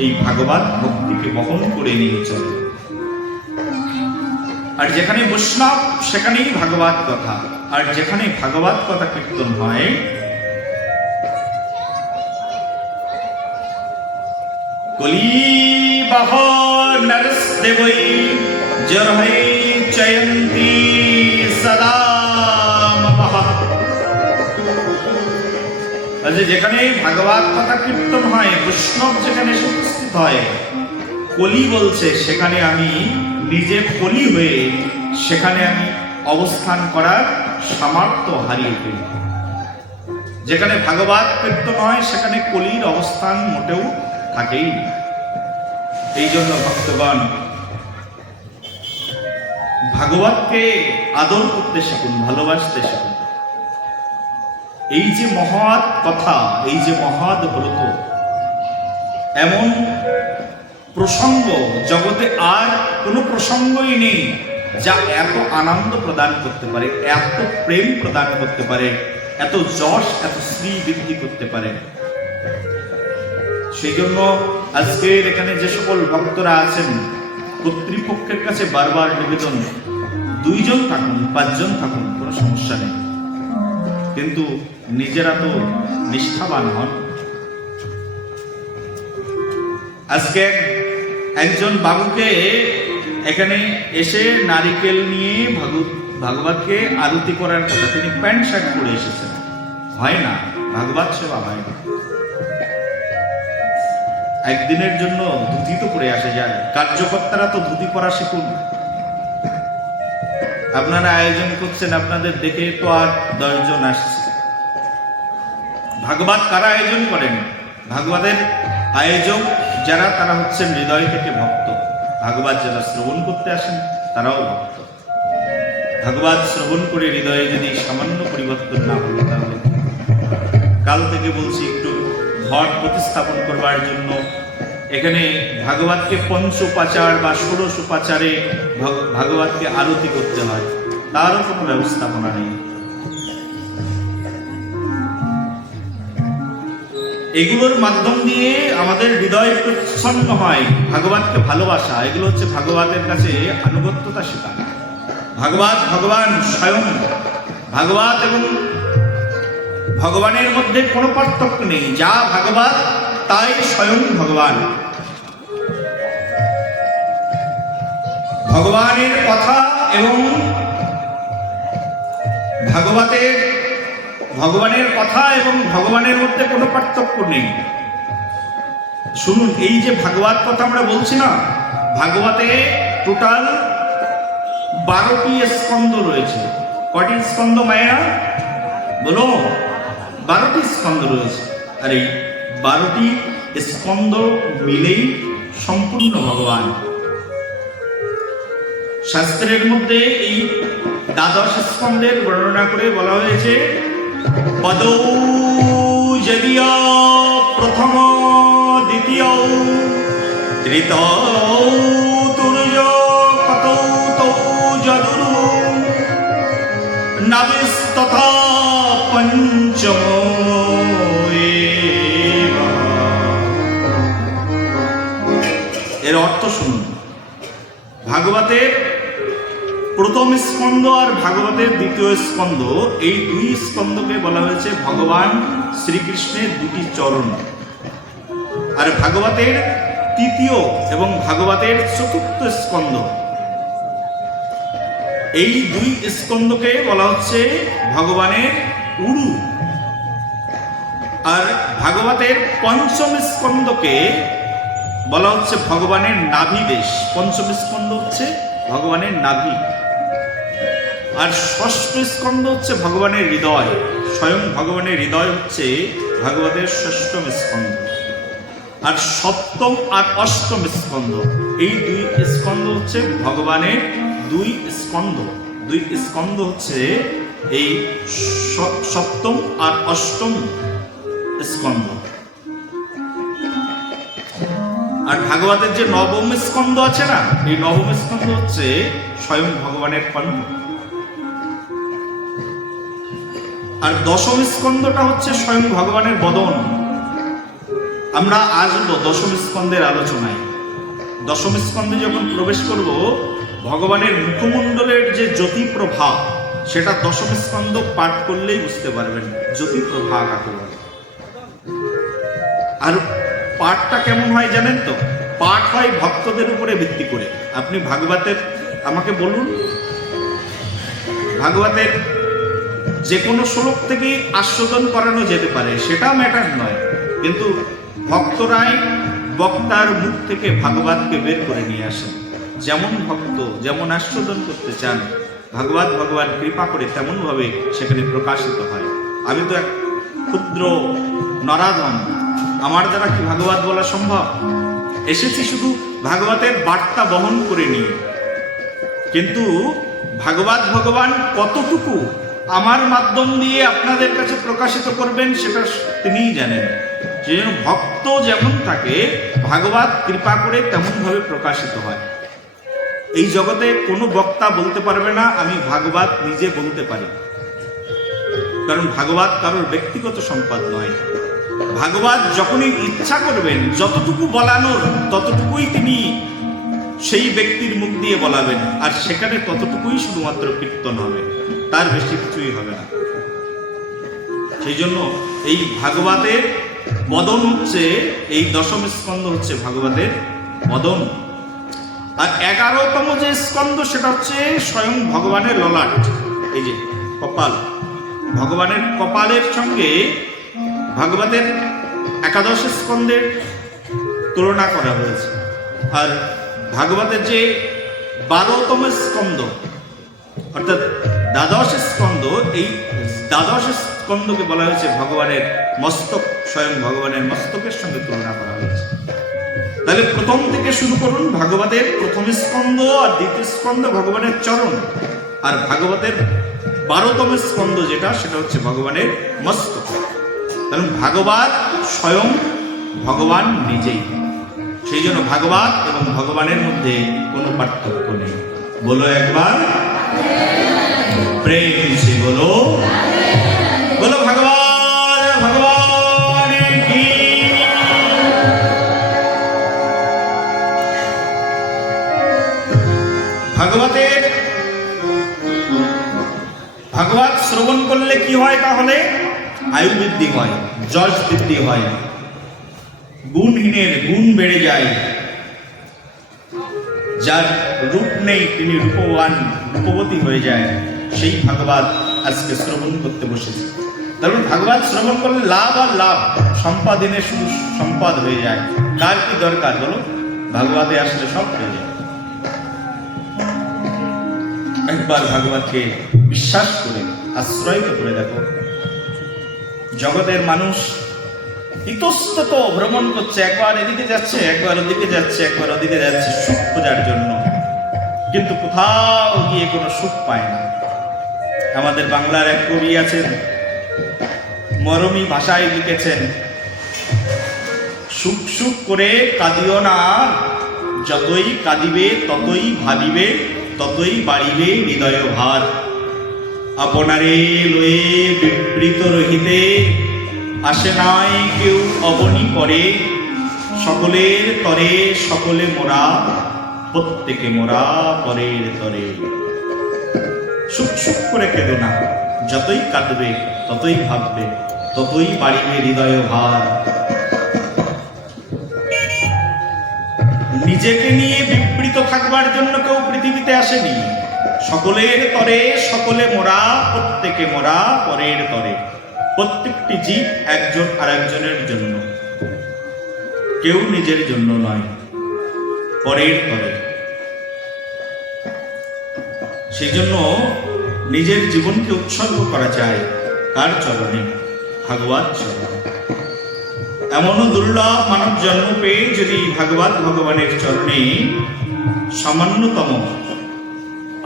এই ভাগবত ভক্তিকে বহন করে নিয়ে চলে। আর যেখানে বৈষ্ণব সেখানেই ভাগবত কথা, আর যেখানে ভাগবত কথা কীর্তন হয়, কলিবাহ নরস্দেবৈ জরহৈ চয়ন্তি সদা মমঃ। যেখানে ভাগবত কথা কীর্তন হয়, বৈষ্ণব যেখানে উপস্থিত হয়, কলি বলছে সেখানে আমি নিজে কলি হয়ে সেখানে আমি অবস্থান করার সামর্থ্য হারিয়ে ফেলি। যেখানে ভাগবত কীর্তন হয় সেখানে কলির অবস্থান মোটেও থাকেই না। এই জন্য ভক্তগণ ভাগবতকে আদর করতে শিখুন, ভালোবাসতে শিখুন। এই যে মহৎ কথা, এই যে মহৎ ব্রত, এমন প্রসঙ্গ জগতে আর কোনো প্রসঙ্গই নেই যা এত আনন্দ প্রদান করতে পারে, এত প্রেম প্রদান করতে পারে, এত যশ, এত শ্রী বৃদ্ধি করতে পারে। সেই জন্য আজকের এখানে যে সকল ভক্তরা আছেন, কর্তৃপক্ষের কাছে বারবার নিবেদন, 2 জন থাকুন, 5 জন থাকুন, কোনো সমস্যা নেই, কিন্তু নিজেরা তো নিষ্ঠাবান হন। আজকে একজন বাবুকে এখানে এসে নারিকেল নিয়ে ভাগবতকে আরতি করার কথা, তিনি প্যান্ট শার্ট পরে এসেছেন। হয় না, ভাগবত সেবা হয় না। একদিনের জন্য ধুতি তো পরে আসে যায়। কার্যকর্তারা তো ধুতি পরা শিখুন। আপনারা আয়োজন করছেন, আপনাদের দেখে তো আর 10 জন আসছে। ভাগবত কারা আয়োজন করেন? ভাগবতের আয়োজক যারা, তারা হচ্ছেন হৃদয় থেকে ভক্ত। ভাগবত যারা শ্রবণ করতে আসেন তারাও ভক্ত। ভাগবত শ্রবণ করে হৃদয়ে যদি সামান্য পরিবর্তন না হলো, তাহলে কাল থেকে বলছি একটু ঘট প্রতিস্থাপন করবার জন্য এখানে ভাগবতকে 5 উপাচার বা 16 উপাচারে ভাগবতকে আরতি করতে হয়, তারও কোনো ব্যবস্থাপনা নেই। এগুলোর মাধ্যম দিয়ে আমাদের হৃদয় প্রচ্ছন্ন হয়, ভাগবতকে ভালোবাসা, এগুলো হচ্ছে ভাগবতের কাছে আনুগত্যতা শেখানো। ভাগবত ভগবান স্বয়ং, ভাগবত এবং ভগবানের মধ্যে কোনো পার্থক্য নেই। যা ভাগবত তাই স্বয়ং ভগবান। ভগবানের কথা এবং ভগবানের কথা এবং ভগবানের মধ্যে কোনো পার্থক্য নেই। শুনুন, এই যে ভাগবত কথা আমরা বলছি না, ভাগবতে টোটাল 12টি স্কন্ধ রয়েছে। কটি স্কন্ধ মায়া বলো? 12টি স্কন্ধ রয়েছে। আর এই 12টি স্কন্ধ মিলেই সম্পূর্ণ ভগবান। শাস্ত্রের মধ্যে এই 12 স্কন্ধের বর্ণনা করে বলা হয়েছে, পদৌ যদিয়া প্রথম দ্বিতীয় তৃতীয় তুর্য কতৌ তৌ যদুরু নবিস্তথা পঞ্চম। এর অর্থ শুনুন। ভাগবতের প্রথম স্কন্ধ আর ভাগবতের দ্বিতীয় স্কন্ধ, এই 2 স্কন্ধকে বলা হয়েছে ভগবান শ্রীকৃষ্ণের 2টি চরণ। আর ভাগবতের 3য় এবং ভাগবতের 4র্থ স্কন্ধ, এই 2 স্কন্ধকে বলা হচ্ছে ভগবানের উরু। আর ভাগবতের 5ম স্কন্ধকে বলা হচ্ছে ভগবানের নাভি দেশ। 5ম স্কন্ধ হচ্ছে ভগবানের নাভি। আর 6ষ্ঠ স্কন্ধ হচ্ছে ভগবানের হৃদয়। স্বয়ং ভগবানের হৃদয় হচ্ছে ভাগবতের 6ম স্কন্ধ। আর 7ম আর 8ম স্কন্ধ, এই 2 স্কন্ধ হচ্ছে ভগবানের 2 স্কন্ধ। 2 স্কন্ধ হচ্ছে এই সপ্তম আর অষ্টম স্কন্ধ। আর ভাগবতের যে নবম স্কন্ধ আছে না, এই নবম স্কন্ধ হচ্ছে স্বয়ং ভগবানের কণ্ঠ। আর দশম স্কন্ধটা হচ্ছে স্বয়ং ভগবানের বদন। আমরা আসবো দশম স্কন্ধের আলোচনায়। দশম স্কন্ধে যখন প্রবেশ করব, ভগবানের মুখমণ্ডলের যে জ্যোতিপ্রভা, সেটা দশম স্কন্ধ পাঠ করলেই বুঝতে পারবেন জ্যোতিপ্রভা কাকে বলে। আর পাঠটা কেমন হয় জানেন তো? পাঠ হয় ভক্তদের উপরে ভিত্তি করে। আপনি ভাগবতের আমাকে বলুন, ভাগবতের যে কোনো শ্লোক থেকে আস্বাদন করানো যেতে পারে, সেটা ম্যাটার নয়, কিন্তু ভক্তরাই বক্তার মুখ থেকে ভাগবতকে বের করে নিয়ে আসেন। যেমন ভক্ত যেমন আস্বাদন করতে চান, ভাগবত ভগবান কৃপা করে তেমন ভাবে সেখানে প্রকাশিত হয়। আমি তো এক ক্ষুদ্র নরাধম, আমার দ্বারা কি ভাগবত বলা সম্ভব? এসেছি শুধু ভাগবতের বার্তা বহন করে নিয়ে, কিন্তু ভাগবত ভগবান কতটুকু আমার মাধ্যম দিয়ে আপনাদের কাছে প্রকাশিত করবেন সেটা তিনিই জানেন। সেই জন্য ভক্ত যেমন থাকে, ভাগবত কৃপা করে তেমনভাবে প্রকাশিত হয়। এই জগতে কোনো বক্তা বলতে পারবে না আমি ভাগবত নিজে বলতে পারি, কারণ ভাগবত কারোর ব্যক্তিগত সম্পদ নয়। ভাগবত যখনই ইচ্ছা করবেন, যতটুকু বলানোর ততটুকুই তিনি সেই ব্যক্তির মুখ দিয়ে বলাবেন, আর সেখানে ততটুকুই শুধুমাত্র কীর্তন হবে, তার বেশি কিছুই হবে না। সেই জন্য এই ভাগবতের বদন হচ্ছে, এই দশম স্কন্ধ হচ্ছে ভাগবতের বদন। আর 11তম যে স্কন্ধ সেটা হচ্ছে স্বয়ং ভগবানের ললাট, এই যে কপাল। ভগবানের কপালের সঙ্গে ভাগবতের একাদশ স্কন্ধের তুলনা করা হয়েছে। আর ভাগবতের যে 12তম স্কন্ধ অর্থাৎ দ্বাদশ স্কন্ধ, এই দ্বাদশ স্কন্ধকে বলা হয়েছে ভগবানের মস্তক, স্বয়ং ভগবানের মস্তকের সঙ্গে তুলনা করা হয়েছে। তাহলে প্রথম থেকে শুরু করুন, ভাগবতের প্রথম স্কন্ধ আর দ্বিতীয় স্কন্ধ ভগবানের চরণ, আর ভাগবতের 12তম স্কন্ধ যেটা, সেটা হচ্ছে ভগবানের মস্তক। কারণ ভাগবত স্বয়ং ভগবান নিজেই। সেই জন্য ভাগবত এবং ভগবানের মধ্যে কোনো পার্থক্য নেই। বলো একবার প্রেম সে বলো, বলো ভগবান ভগবান কি। ভাগবত শ্রবণ করলে কি হয়? তাহলে আয়ু বৃদ্ধি হয়, যশ বৃদ্ধি হয়, গুণহীনের গুণ বেড়ে যায়, যার রূপ নেই তিনি রূপবান রূপবতী হয়ে যায়। সেই ভাগবত আজকে শ্রবণ করতে বসেছে। তারপর ভাগবত শ্রবণ করলে লাভ আর লাভ, সম্পাদনের শুধু সম্পদ হয়ে যায়। কার কি দরকার বলো? ভাগবতে আসলে সব হয়ে যায়। একবার ভাগবতকে বিশ্বাস করে আশ্রয় করে দেখো। জগতের মানুষ ইতস্তত ভ্রমণ করছে, একবার এদিকে যাচ্ছে, একবার ওদিকে যাচ্ছে, একবার ওদিকে যাচ্ছে সুখ খোঁজার জন্য, কিন্তু কোথাও গিয়ে কোনো সুখ পায় না। আমাদের বাংলার এক কবি আছেন, মরমী ভাষায় লিখেছেন, সুখ সুখ করে কাঁদিও না, যতই কাঁদিবে ততই ভাবিবে, ততই বাড়িবে হৃদয় ভার। আপনারে লয়ে বিবৃত রহিতে আসে নাই কেউ অবনি করে, সকলের তরে সকলে মোরা, প্রত্যেকে মোরা পরের তরে। সুখ সুখ করে কেঁদো না, যতই কাঁদবে ততই ভাববে, ততই বাড়িবে হৃদয় ভার। নিজেকে নিয়ে বিবৃত থাকবার জন্য কেউ পৃথিবীতে আসেনি। সকলের তরে সকলে মোরা, প্রত্যেকে মোরা পরের তরে। প্রত্যেকটি জীব একজন আর একজনের জন্য, কেউ নিজের জন্য নয়, পরের তরে। সেই জন্য নিজের জীবনকে উৎসর্গ করা যায় কার চরণে? ভাগবত চরণে। এমনও দুর্লভ মানব জন্ম পেয়ে যদি ভাগবত ভগবানের চরণে সামান্যতম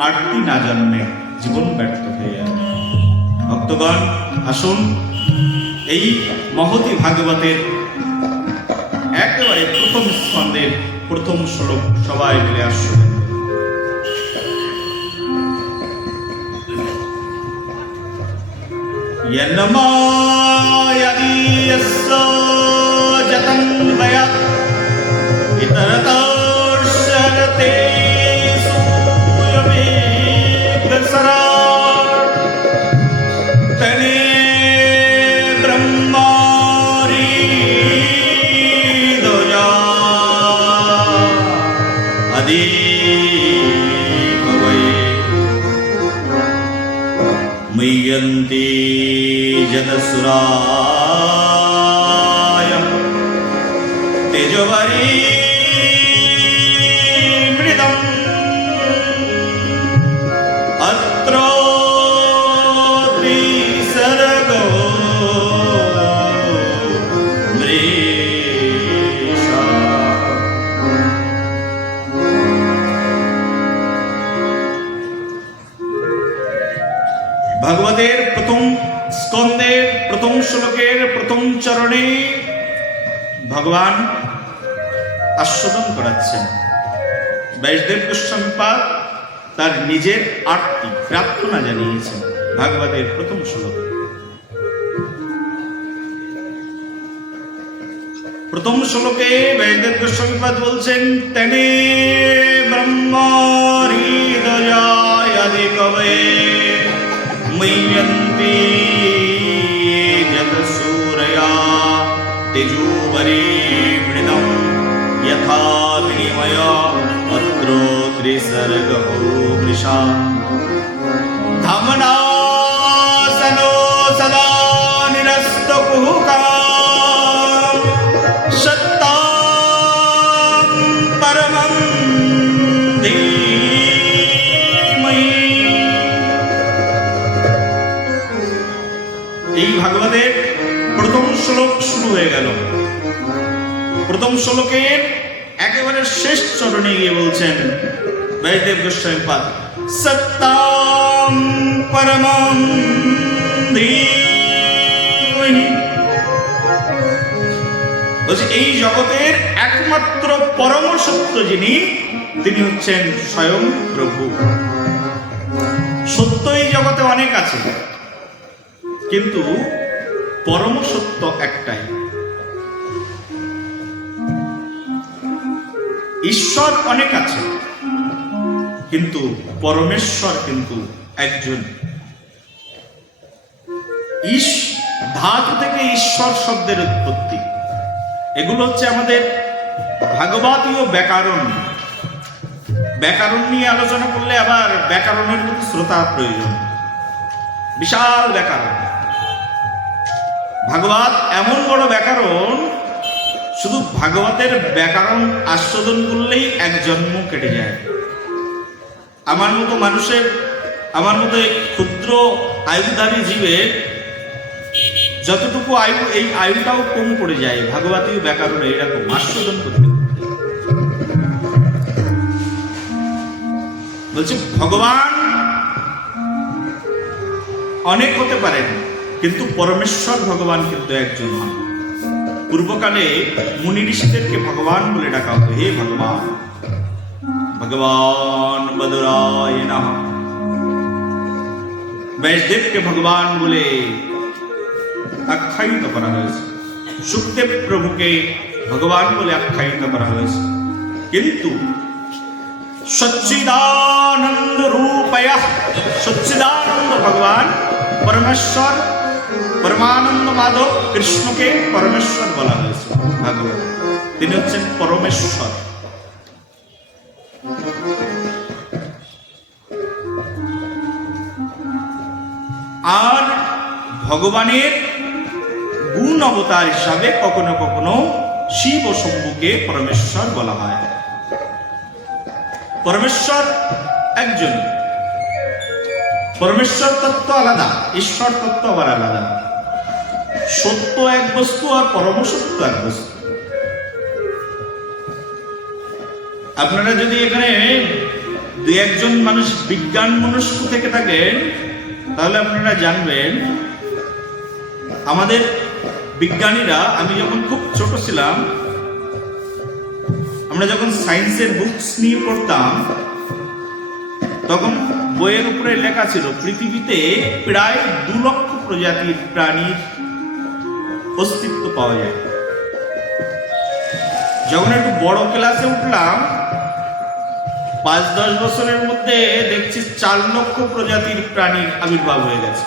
আরতি না জন্মে, জীবন ব্যর্থ হয়ে যায়। ভক্তগণ আসুন এই মহতি ভাগবতের একেবারে প্রথম স্কন্ধের প্রথম শ্লোক সবাই মিলে আসুন। यन्मायदीयस्य जतन्वया इतरतर्षरते सूयमेघसरा तने ब्रह्मारीदया अदि मय्यन्ते जदसुराय तेजोवरी मृदम् अत्र त्रिसर्गो मृषा। ভাগবতের প্রথম স্কন্ধের প্রথম শ্লোকের প্রথম চরণে ভগবান আস্বাদন করাচ্ছেন। ব্যাসদেব গোস্বামীপাদ তার নিজের আরতি প্রার্থনা জানিয়েছেন ভাগবতের প্রথম শ্লোকে। প্রথম শ্লোকে ব্যাসদেব গোস্বামীপাদ বলছেন তেনে ব্রহ্মাহৃদয়ায় কবয়ে ময়্যন্তি জদসূরয়া তেজোবরি মৃদম यथा विनिमय अत्र त्रिसर्गो मृषा। धामनासनो सदा निरस्तकुहुका सत्तां परमं धीमहि। এই ভাগবতের প্রথম শ্লোক শুরু হয়ে গেল। প্রথম শ্লোকের একেবারে শেষ চরণে গিয়ে বলছেন ব্যাসদেব গোস্বামীপাদ সত্তাম পরমং ধীমহি। বলছে এই জগতের একমাত্র পরম সত্য যিনি তিনি হচ্ছেন স্বয়ং প্রভু। সত্য এই জগতে অনেক আছে, কিন্তু পরম সত্য একটাই। ঈশ্বর অনেক আছে, কিন্তু পরমেশ্বর কিন্তু একজন। ধাতু থেকে ঈশ্বর শব্দের উৎপত্তি। এগুলো হচ্ছে আমাদের ভাগবতীয় ব্যাকরণ। ব্যাকরণ নিয়ে আলোচনা করলে আবার ব্যাকরণের মতো শ্রোতার প্রয়োজন, বিশাল ব্যাকরণ। ভাগবত এমন বড় ব্যাকরণ, শুধু ভাগবতের ব্যাকরণ আস্বাদন করলেই এক জন্ম কেটে যায়। আমার মতো মানুষের, আমার মতো ক্ষুদ্র আয়ুধারী জীবের যতটুকু আয়ু, এই আয়ুটাও কম পড়ে যায় ভাগবতীয় ব্যাকরণে এরকম আস্বাদন করতে। বলছে ভগবান অনেক হতে পারেন, কিন্তু পরমেশ্বর ভগবান কিন্তু একজন হন। পূর্বকালে মুনি ঋষিদেরকে ভগবান বলে ডাকা হতো, হে ভগবান, ভগবান বদরায় নমঃ। ব্যাসদেবকে ভগবান বলে আখ্যায়িত করা হয়েছে, সুখদেব প্রভুকে ভগবান বলে আখ্যায়িত করা হয়েছে। কিন্তু সচ্চিদানন্দ রূপয়া, সচ্চিদানন্দ ভগবান পরমেশ্বর, পরমানন্দ মাধব কৃষ্ণকে পরমেশ্বর বলা হয়েছে ভাগবত। তিনি হচ্ছেন পরমেশ্বর। আর ভগবানের গুণ অবতার হিসাবে কখনো কখনো শিব ও শম্ভুকে পরমেশ্বর বলা হয়। পরমেশ্বর একজন, পরমেশ্বর তত্ত্ব আলাদা, ঈশ্বর তত্ত্ব আবার আলাদা। সত্য এক বস্তু আর পরম সত্য এক বস্তু। আপনারা যদি এখানে দুই একজন মানুষ বিজ্ঞান মনস্ক থেকে থাকেন, তাহলে আপনারা জানবেন আমাদের বিজ্ঞানীরা, আমি যখন খুব ছোট ছিলাম, আমরা যখন সায়েন্সের বুকস নিয়ে পড়তাম, তখন বইয়ের উপরে লেখা ছিল পৃথিবীতে প্রায় 2 লক্ষ প্রজাতির প্রাণীর অস্তিত্ব পাওয়া যায়। যখন একটু বড় ক্লাসে উঠলাম, 5-10 বছরের মধ্যে দেখছি 4 লক্ষ প্রজাতির প্রাণীর আবির্ভাব হয়ে গেছে।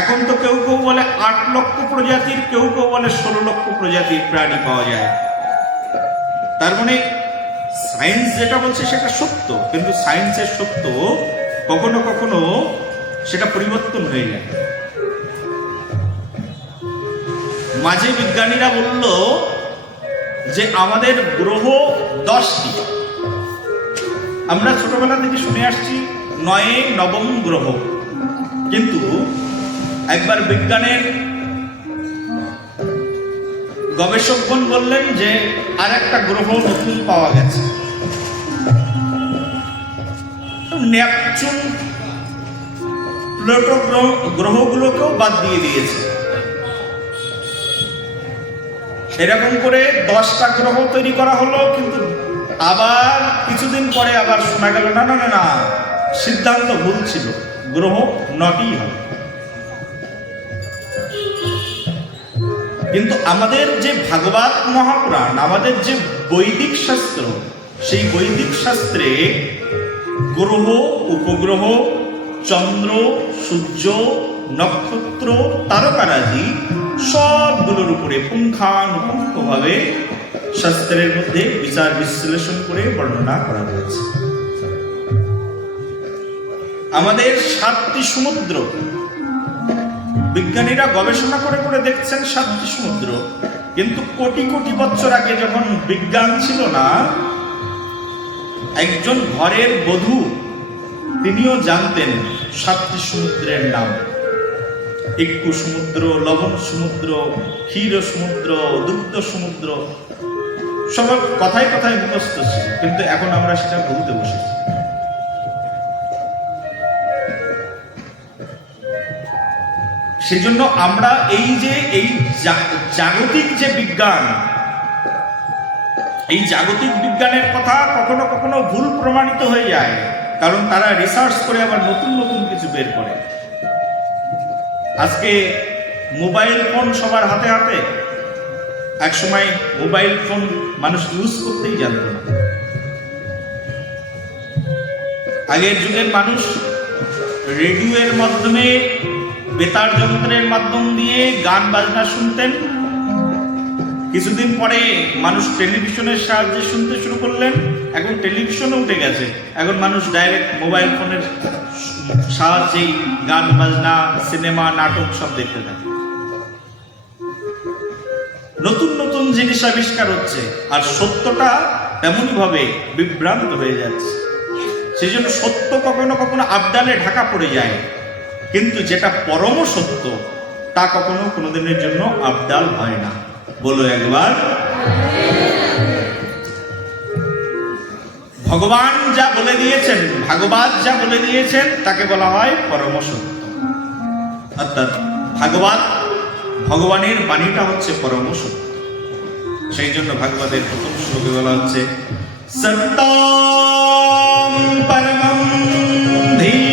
এখন তো কেউ কেউ বলে 8 লক্ষ প্রজাতির, কেউ কেউ বলে 16 লক্ষ প্রজাতির প্রাণী পাওয়া যায়। তার মানে সায়েন্স যেটা বলছে সেটা সত্য, কিন্তু সায়েন্সের সত্য কখনো কখনো সেটা পরিবর্তন হয়ে যায়। মাঝে বিজ্ঞানীরা বলল যে আমাদের গ্রহ 10টি। আমরা ছোটবেলা থেকে শুনে আসছি 9ম গ্রহ, কিন্তু একবার বিজ্ঞানের গবেষকগণ বললেন যে আর একটা গ্রহ নতুন পাওয়া গেছে। নেপচুন, প্লুটো গ্রহগুলোকেও বাদ দিয়ে দিয়েছে। এরকম করে 10টা গ্রহ তৈরি করা হলো, কিন্তু আবার কিছুদিন পরে আবার শোনা গেল না না না, সিদ্ধান্ত ভুল ছিল, গ্রহ 9টি হবে। কিন্তু আমাদের যে ভাগবত মহাপুরাণ, আমাদের যে বৈদিক শাস্ত্র, সেই বৈদিক শাস্ত্রে গ্রহ, উপগ্রহ, চন্দ্র, সূর্য, নক্ষত্র, তারকারাজি সবগুলোর উপরে পুঙ্খানুপুঙ্খভাবে শাস্ত্রের মধ্যে বিচার বিশ্লেষণ করে বর্ণনা করা হয়েছে। আমাদের 7টি সমুদ্র, বিজ্ঞানীরা গবেষণা করে করে দেখছেন 7টি সমুদ্র, কিন্তু কোটি কোটি বছর আগে যখন বিজ্ঞান ছিল না, একজন ঘরের বধূ তিনিও জানতেন 7টি সমুদ্রের নাম। ইক্কু সমুদ্র, লবণ সমুদ্র, ক্ষীর সমুদ্র, দুগ্ধ সমুদ্র, সবার কথায় কথায় মুখস্থ ছিল, কিন্তু এখন আমরা সেটা ভুলতে বসেছি। সেজন্য আমরা এই জাগতিক যে বিজ্ঞান, এই জাগতিক বিজ্ঞানের কথা কখনো কখনো ভুল প্রমাণিত হয়ে যায়, কারণ তারা রিসার্চ করে আবার নতুন নতুন কিছু বের করে। আজকে মোবাইল ফোন সবার হাতে হাতে, একসময় মোবাইল ফোন মানুষ ইউজ করতেই জানত না। আগের যুগের মানুষ রেডিওর মাধ্যমে, বেতার যন্ত্রের মাধ্যম দিয়ে গান বাজনা শুনতেন। কিছুদিন পরে মানুষ টেলিভিশনের সাহায্যে শুনতে শুরু করলেন। এখন টেলিভিশনও উঠে গেছে, এখন মানুষ ডাইরেক্ট মোবাইল ফোনের সাহায্যেই গান বাজনা, সিনেমা, নাটক সব দেখতে থাকে। নতুন নতুন জিনিস আবিষ্কার হচ্ছে, আর সত্যটা তেমনই ভাবে বিভ্রান্ত হয়ে যাচ্ছে। সেই জন্য সত্য কখনো কখনো আবদালে ঢাকা পড়ে যায়, কিন্তু যেটা পরম সত্য তা কখনো কোনোদিনের জন্য আবদাল হয় না। বলো একবার। ভগবান যা বলে দিয়েছেন, ভাগবত যা বলে দিয়েছেন, তাকে বলা হয় পরম সত্য। অর্থাৎ ভগবানের বাণীটা হচ্ছে পরম সত্য। সেই জন্য ভাগবতের প্রথম শ্লোকে বলা হচ্ছে সত্যম পরমম ধীমহি।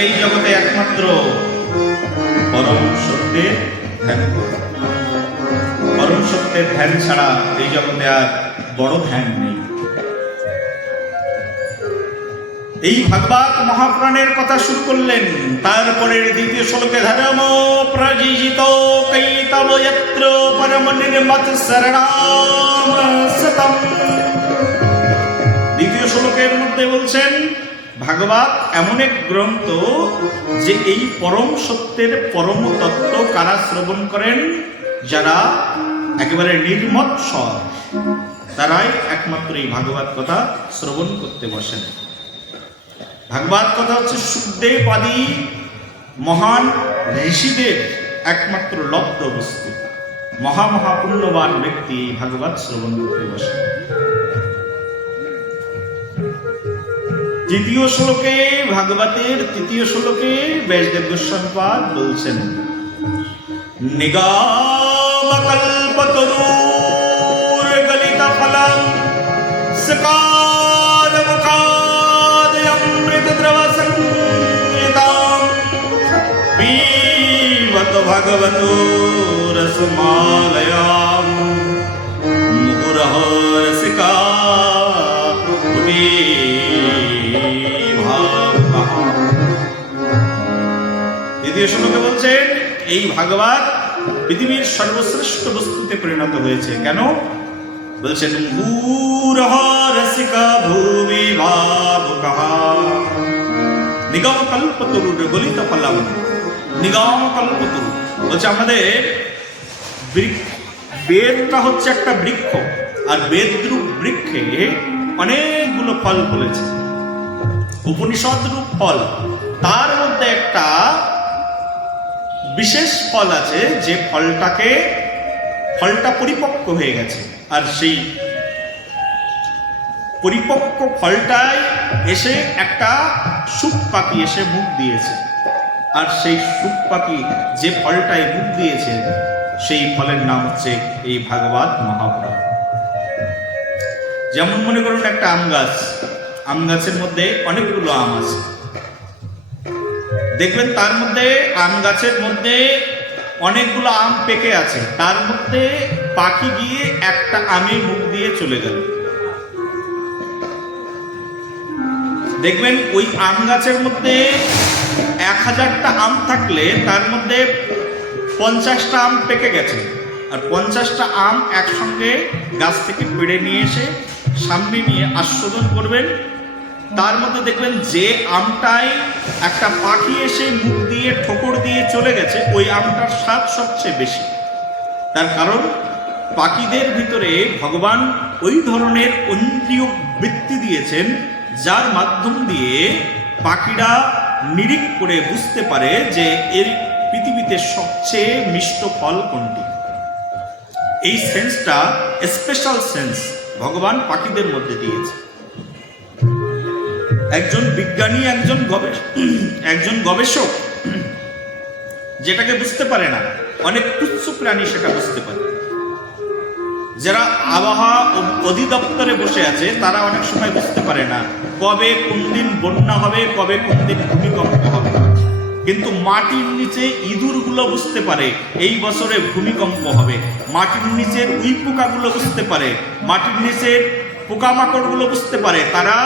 এই জগতে একমাত্র পরম সত্যের ধ্যান, পরম সত্যের ধ্যান ছাড়া এই জগতে আর বড় ধ্যান নেই। এই ভাগবত মহাপুরাণের কথা শুরু করলেন, তারপরের দ্বিতীয় শ্লোকে ধর্ম প্রজিত কৈতব যত্র পরম নির্মত শরণাম সতম। দ্বিতীয় শ্লোকের মধ্যে বলছেন ভাগবত এমন এক গ্রন্থ যে এই পরম সত্যের পরম তত্ত্ব কারা শ্রবণ করেন, যারা একেবারে নির্মত স্বর, তারাই একমাত্র এই ভাগবত কথা শ্রবণ করতে বসেন। ভাগবত কথা হচ্ছে সুখদেব আদি মহান ঋষিদের একমাত্র লব্ধ বস্তু। মহামহাপুণ্যবান ব্যক্তি ভাগবত শ্রবণ করতে বসে। তৃতীয় শ্লোকে, ভাগবতের তৃতীয় শ্লোকে ব্যাসদেব গোস্বামীপাদ বলছেন, নিগমকল্পতরুর গলিত ফলম সকাদমুখাদয়মৃতদ্রবসংযুতাম পিবত ভগবতো রসমালয়াম মুহুরঃ রসিকা ভুবি ভাবুকঃ। দ্বিতীয় শ্লোকে বলছেন এই ভাগবত পৃথিবীর সর্বশ্রেষ্ঠ বস্তুতে পরিণত হয়েছে। কেন বলছেন, মুহুরঃ রসিকা ভুবি ভাবুকঃ। নিগম কল্পতরুর গলিত ফলম, নিগম কল্পতরু বলছে আমাদের বেদটা হচ্ছে একটা বৃক্ষ, আর বেদরূপ বৃক্ষে অনেকগুলো ফল ফলেছে, উপনিষদ রূপ ফল। তার মধ্যে একটা বিশেষ ফল আছে, যে ফলটা পরিপক্ক হয়ে গেছে, আর সেই পরিপক্ক ফলটাই এসে একটা শুক পাখি এসে মুখ দিয়েছে, আর সেই শুক পাখি যে ফলটায় মুখ দিয়েছে সেই ফলের নাম হচ্ছে এই ভাগবত মহাপুরাণ। যেমন মনে করুন একটা আম গাছ, আম গাছের মধ্যে অনেকগুলো আম আছে, দেখবেন তার মধ্যে আম গাছের মধ্যে অনেকগুলো আম পেকে আছে, তার মধ্যে পাখি গিয়ে একটা আমে মুখ দিয়ে চলে গেল। দেখবেন ওই আম গাছের মধ্যে 1000টা আম থাকলে তার মধ্যে 50টা আম পেকে গেছে, আর 50টা আম একসঙ্গে গাছ থেকে পেড়ে নিয়ে এসে সামনে নিয়ে আস্বাদন করবেন। তার মধ্যে দেখবেন যে আমটাই একটা পাখি এসে মুখ দিয়ে ঠোকর দিয়ে চলে গেছে, ওই আমটার স্বাদ সবচেয়ে বেশি। তার কারণ পাখিদের ভিতরে ভগবান ওই ধরনের ইন্দ্রিয় বৃত্তি দিয়েছেন, যার মাধ্যম দিয়ে পাখিরা নিরীক্ষ করে বুঝতে পারে যে এর পৃথিবীতে সবচেয়ে মিষ্ট ফল কোনটি। এই সেন্সটা স্পেশাল সেন্স ভগবান পাখিদের মধ্যে দিয়েছে। একজন বিজ্ঞানী, একজন গবেষক যেটাকে বুঝতে পারে না, অনেক তুচ্ছ প্রাণী সেটা বুঝতে পারে। যারা আবহাওয়া অধিদপ্তরে বসে আছে তারা অনেক সময় বুঝতে পারে না কবে কোন দিন বন্যা হবে, কবে কোন দিন ভূমিকম্প হবে, কিন্তু মাটির নিচে ইঁদুরগুলো বুঝতে পারে এই বছরে ভূমিকম্প হবে। মাটির নিচের উই পোকাগুলো বুঝতে পারে, মাটির নিচের পোকামাকড়গুলো বুঝতে পারে। তারা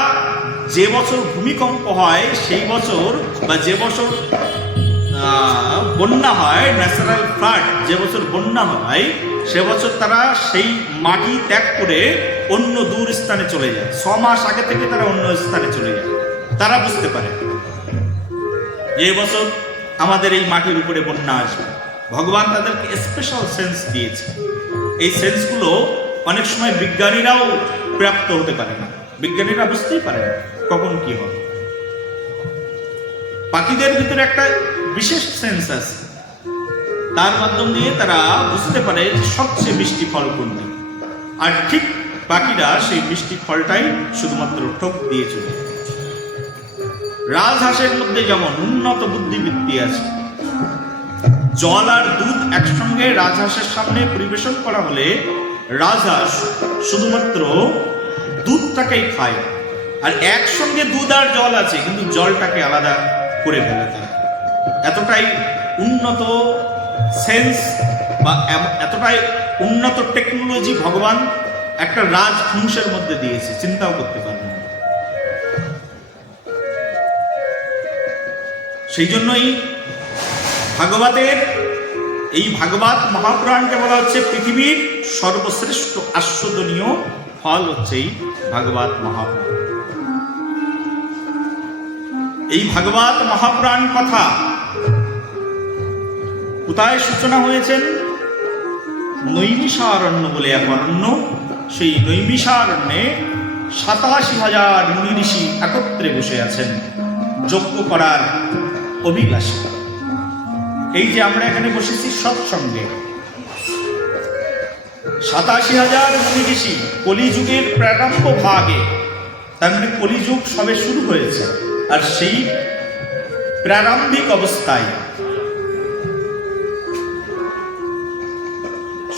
যে বছর ভূমিকম্প হয় সেই বছর, বা যে বছর বন্যা হয়, ন্যাচারাল ফ্লাড, যে বছর বন্যা হয় সে বছর তারা সেই মাটি ত্যাগ করে অন্য দূর স্থানে চলে যায়। 6 মাস আগে থেকে তারা অন্য স্থানে চলে যায়। তারা বুঝতে পারে যে বছর আমাদের এই মাটির উপরে বন্যা আসবে। ভগবান তাদেরকে স্পেশাল সেন্স দিয়েছে। এই সেন্সগুলো অনেক সময় বিজ্ঞানীরাও প্রাপ্ত হতে পারে না, বিজ্ঞানীরা বুঝতেই পারে না কখন কি হবে। পাখিদের ভিতরে একটা বিশেষ সেন্স আছে, তার মাধ্যম দিয়ে তারা বুঝতে পারে যে সবচেয়ে মিষ্টি ফল কোনটি, আর ঠিক পাখিরা সেই মিষ্টি ফলটাই শুধুমাত্র ঠোক দিয়ে চলে। রাজহাঁসের মধ্যে যেমন উন্নত বুদ্ধিবৃত্তি আছে, জল আর দুধ একসঙ্গে রাজহাঁসের সামনে পরিবেশন করা হলে রাজহাঁস শুধুমাত্র দুধটাকেই খায়, আর একসঙ্গে দুধ আর জল আছে কিন্তু জলটাকে আলাদা করে ফেলে তারা। এতটাই উন্নত সেন্স বা এতটাই উন্নত টেকনোলজি ভগবান একটা রাজহংসের মধ্যে দিয়েছে, চিন্তাও করতে পারবে না। সেই জন্যই ভাগবতের এই ভাগবত মহাপুরাণকে বলা হচ্ছে পৃথিবীর সর্বশ্রেষ্ঠ আস্বাদনীয় ফল হচ্ছে এই ভাগবত মহাপুরাণ। এই ভাগবত মহাপুরাণ কথা কোথায় সূচনা হয়েছেন? নৈমিষারণ্য বলে এক অরণ্য, সেই নৈমিষারণ্যে 87,000 মুনি ঋষি একত্রে বসে আছেন যজ্ঞ করার অভিলাষে। এই যে আমরা এখানে বসেছি সৎসঙ্গে, 87,000 মুনি ঋষি কলিযুগের প্রারম্ভ ভাগে, তার মানে কলিযুগ সবে শুরু হয়েছে, আর সেই প্রারম্ভিক অবস্থায়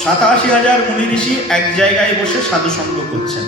87,000 মুনি ঋষি এক জায়গায় বসে সাধুসঙ্গ করছেন।